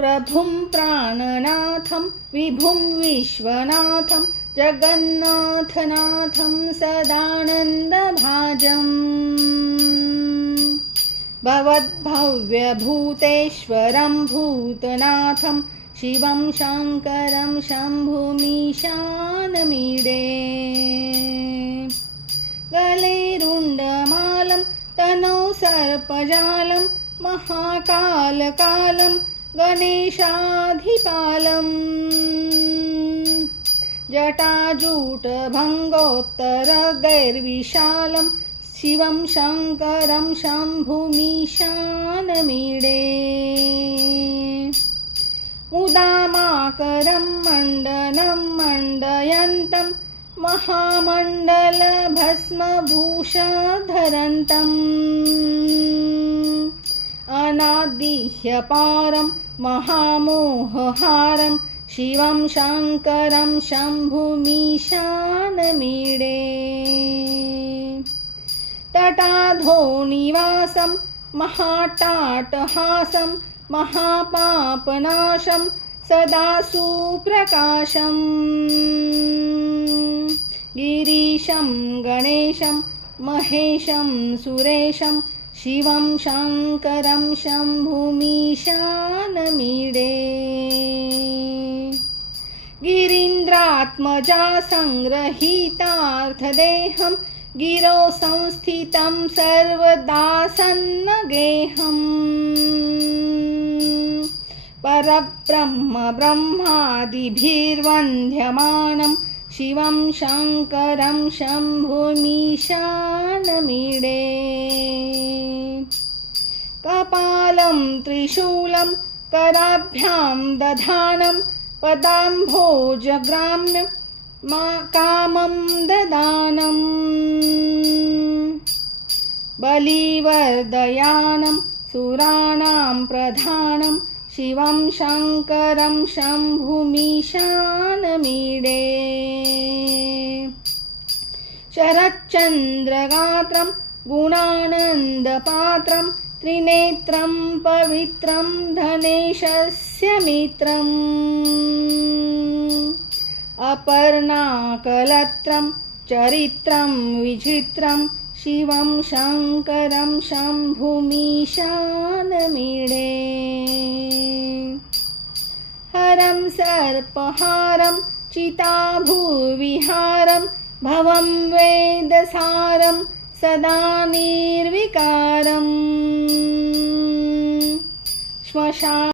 प्रभुं प्राणनाथं विभुं विश्वनाथं जगन्नाथनाथं सदानन्दभाजम् भवद्भव्यभूतेश्वरं भूतनाथं शिवं शङ्करं शम्भुमीशानमीडे गले रुण्डमालं तनौ सर्पजालं महाकालकालं गणेशाधिपालम् जटाजूटभङ्गोत्तरगैर्विशालं शिवं शङ्करं शम्भुमीशानमीडे मुदामाकरं मण्डनं मण्डयन्तं महामण्डलभस्मभूषधरन्तम् अनादिह्यपारं महामोहहारं शिवं शङ्करं शम्भुमीशानमीडे तटाधोनिवासं महाट्टाटहासं महापापनाशं सदा सुप्रकाशं गिरीशं गणेशं महेशं सुरेशं शिवं शङ्करं शम्भुमीशानमीडे गिरीन्द्रात्मजा संग्रहीतार्थदेहं गिरौ संस्थितं सर्वदासन्नगेहम् परब्रह्म ब्रह्मादिभिर्वन्द्यमानं शिवं शङ्करं शम्भुमीशानमीडे कपालं त्रिशूलं कराभ्यां दधानं पदाम्भोजग्राम्यं कामं ददानम् बलिवर्दयानं सुराणां प्रधानं शिवं शङ्करं शम्भुमीशानमीडे शरच्चन्द्रगात्रं गुणानन्दपात्रं त्रिनेत्रं पवित्रं धनेशस्य मित्रम् अपर्णाकलत्रं चरित्रं विचित्रं शिवं शङ्करं शम्भुमीशानमीडे हरं सर्पहारं चिताभुविहारं भवं वेदसारं सदा निर्विकारम् श्मशान